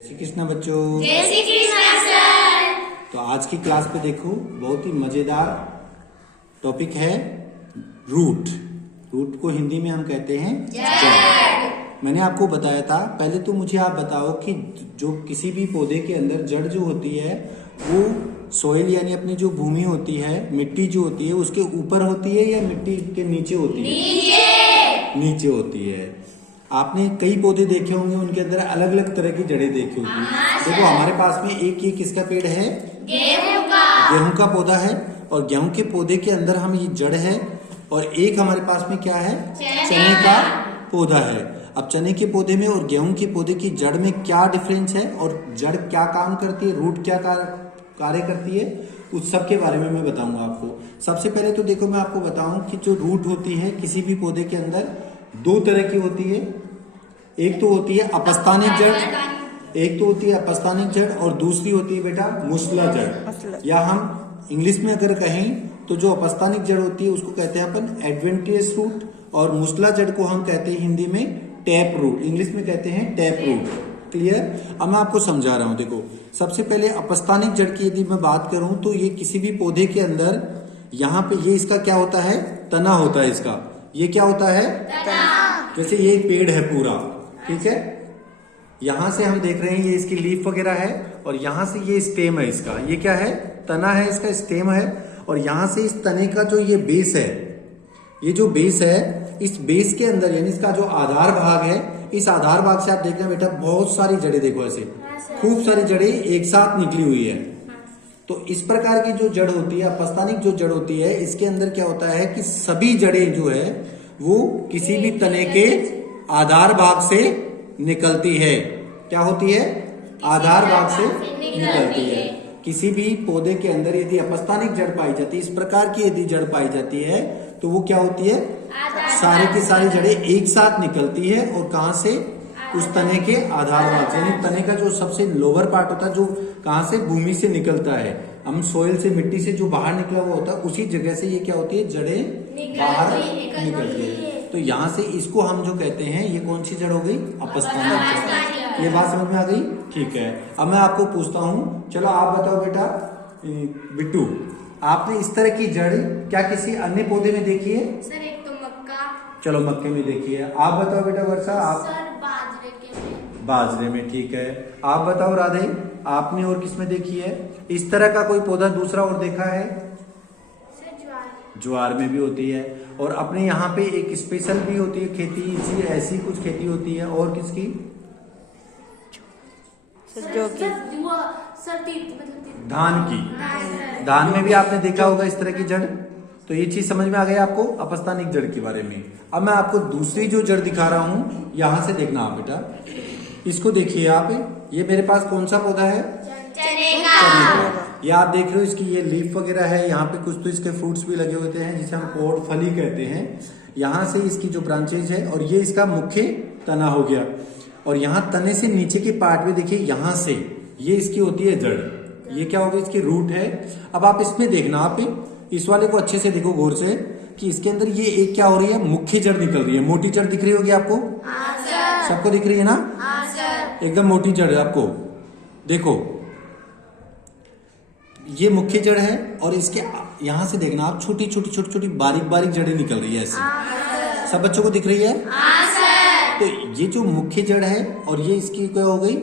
श्री कृष्ण बच्चों। जय श्री कृष्ण सर। तो आज की क्लास पे देखो बहुत ही मजेदार टॉपिक है रूट। रूट को हिंदी में हम कहते हैं जड़। मैंने आपको बताया था, पहले तो मुझे आप बताओ कि जो किसी भी पौधे के अंदर जड़ जो होती है वो सोइल यानी अपनी जो भूमि होती है, मिट्टी जो होती है उसके ऊपर होती है या मिट्टी के नीचे होती है? नीचे होती है। आपने कई पौधे देखे होंगे, उनके अंदर अलग अलग तरह की जड़ें देखी होंगी। देखो हमारे पास में एक ये किसका पेड़ है? गेहूं का पौधा है। और गेहूं के पौधे के अंदर हम ये जड़ है। और एक हमारे पास में क्या है? चने का पौधा है। अब चने के पौधे में और गेहूं के पौधे की जड़ में क्या डिफरेंस है और जड़ क्या काम करती है, रूट क्या कार्य करती है, उस सब के बारे में मैं बताऊंगा आपको। सबसे पहले तो देखो मैं आपको बताऊं कि जो रूट होती है किसी भी पौधे के अंदर दो तरह की होती है। एक तो होती है अपस्थानिक जड़, और दूसरी होती है बेटा मूसला जड़। या हम इंग्लिश में अगर कहें तो जो अपस्थानिक जड़ होती है उसको कहते हैं अपन एडवेंटियस रूट, और मूसला जड़ को हम कहते हैं हिंदी में टैप रूट, इंग्लिश में कहते हैं टैप रूट। क्लियर? अब मैं आपको समझा रहा हूं। देखो सबसे पहले अपस्थानिक जड़ की यदि मैं बात करूं तो ये किसी भी पौधे के अंदर यहाँ पे ये इसका क्या होता है? तना होता है इसका। ये क्या होता है? जैसे ये एक पेड़ है पूरा, ठीक है, यहां से हम देख रहे हैं ये इसकी लीफ वगैरह है, और यहां से ये स्टेम है इसका। ये क्या है? तना है, इसका स्टेम है। और यहां से इस तने का जो ये बेस है, ये जो बेस है, इस बेस के अंदर यानी इसका जो आधार भाग है, इस आधार भाग से आप देख रहे हैं बेटा बहुत सारी जड़ें, देखो ऐसे खूब सारी जड़ें एक साथ निकली हुई है। तो इस प्रकार की जो जड़ होती है, अपस्थानिक जो जड़ होती है, इसके अंदर क्या होता है कि सभी जड़ें जो है वो किसी भी तने के आधार भाग से निकलती है। क्या होती है? आधार भाग से निकलती है। किसी भी पौधे के अंदर यदि अपस्थानिक जड़ पाई जाती है, इस प्रकार की यदि जड़ पाई जाती है, तो वो क्या होती है? सारी की सारी जड़ें एक साथ निकलती है। और कहां से? उस तने के आधार भाग से, यानी तने का जो सबसे लोअर पार्ट होता है, जो कहां से? भूमि से निकलता है। हम सोइल से, मिट्टी से जो बाहर निकला हुआ होता है, उसी जगह से ये क्या होती है? जड़ें बाहर निकलती है। तो यहाँ से इसको हम जो कहते हैं, ये कौन सी जड़ हो गई? अपस्थानिक जड़। ये बात समझ में आ गई? ठीक है। अब मैं आपको पूछता हूँ, चलो आप बताओ बेटा बिट्टू, आपने इस तरह की जड़ क्या किसी अन्य पौधे में देखी है? सर एक तो मक्का। चलो मक्के में देखी है। आप बताओ बेटा वर्षा, आप? सर बाजरे में। ठीक है। आप बताओ राधे, आपने और किस में देखी है? इस तरह का कोई पौधा दूसरा और देखा है? ज्वार में भी होती है। और अपने यहाँ पे एक स्पेशल भी होती है खेती, इसी ऐसी कुछ खेती होती है। और किसकी? धान की। धान में भी आपने देखा होगा इस तरह की जड़। तो ये चीज समझ में आ गई आपको अपस्थानिक जड़ के बारे में। अब मैं आपको दूसरी जो जड़ दिखा रहा हूं, यहां से देखना आप बेटा, इसको देखिए आप। ये मेरे पास कौन सा पौधा है? चने का। ये आप देख रहे हो, इसकी ये लीफ वगैरह है, यहाँ पे कुछ तो इसके फ्रूट्स भी लगे होते हैं जिसे हम पोड फली कहते हैं। यहाँ से इसकी जो ब्रांचेज है, और ये इसका मुख्य तना हो गया। और यहाँ तने से नीचे के पार्ट में देखिए, यहाँ से ये इसकी होती है जड़। ये क्या होगी? इसकी रूट है। अब आप इसमें देखना, आप इस वाले को अच्छे से देखो गौर से, कि इसके अंदर ये एक क्या हो रही है? मुख्य जड़ निकल रही है। मोटी जड़ दिख रही होगी आपको? सबको दिख रही है ना? एकदम मोटी जड़ है आपको। देखो ये मुख्य जड़ है, और इसके यहां से देखना आप, छोटी छोटी छोटी छोटी बारीक बारीक जड़ें निकल रही है ऐसी। सब बच्चों को दिख रही है? तो ये जो मुख्य जड़ है, और ये इसकी क्या हो गई?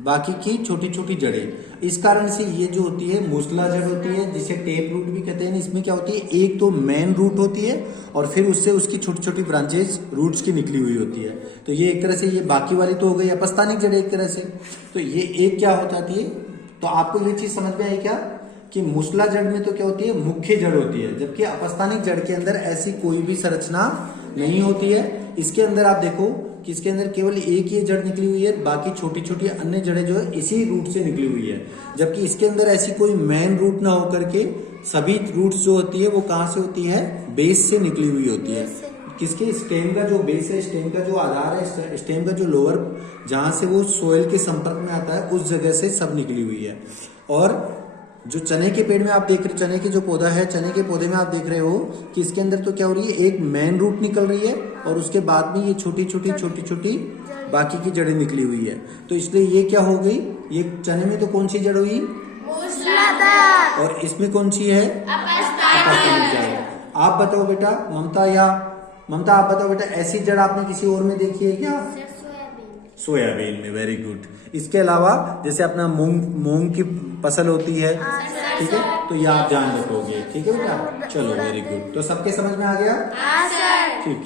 बाकी की छोटी छोटी जड़ें। इस कारण से ये जो होती है मूसला जड़ होती है, जिसे टेप रूट भी कहते हैं। इसमें क्या होती है? एक तो मेन रूट होती है, और फिर उससे उसकी छोटी छोटी ब्रांचेज रूट्स की निकली हुई होती है। तो ये एक तरह से, ये बाकी वाली तो हो गई अपस्थानिक जड़ एक तरह से। तो ये एक क्या हो जाती है? तो आपको ये चीज समझ में आई क्या, कि मूसला जड़ में तो क्या होती है? मुख्य जड़ होती है, जबकि अपस्थानिक जड़ के अंदर ऐसी कोई भी संरचना नहीं होती है। इसके अंदर आप देखो कि इसके अंदर केवल एक ही जड़ निकली हुई है, बाकी छोटी छोटी अन्य जड़ें जो है इसी रूट से निकली हुई है। जबकि इसके अंदर ऐसी कोई मेन रूट ना होकर के सभी रूट्स जो होती है वो कहाँ से होती है? बेस से निकली हुई होती है। किसके? स्टेम का जो बेस है, स्टेम का जो आधार है, स्टेम का जो लोअर, जहां से वो सोइल के संपर्क में आता है, उस जगह से सब निकली हुई है। और जो चने के पेड़ में आप देख रहे, चने के जो पौधा है, चने के पौधे में आप देख रहे हो कि इसके अंदर तो क्या हो रही है? एक मेन रूट निकल रही है, और उसके बाद में ये छोटी छोटी बाकी की जड़ें निकली हुई है। तो इसलिए ये क्या हो गई, ये चने में तो कौन सी जड़ हुई, मूसलाधार। और इसमें कौन सी है, अपस्थानिक जड़। आप बताओ बेटा, ममता आप बताओ बेटा, ऐसी जड़ आपने किसी और में देखी है क्या? सोयाबीन में। Very good. इसके अलावा जैसे अपना मूंग की फसल होती है, ठीक है, तो ये आप जान रखोगे, ठीक है बेटा। चलो वेरी गुड। तो सबके समझ में आ गया? हाँ सर। ठीक है।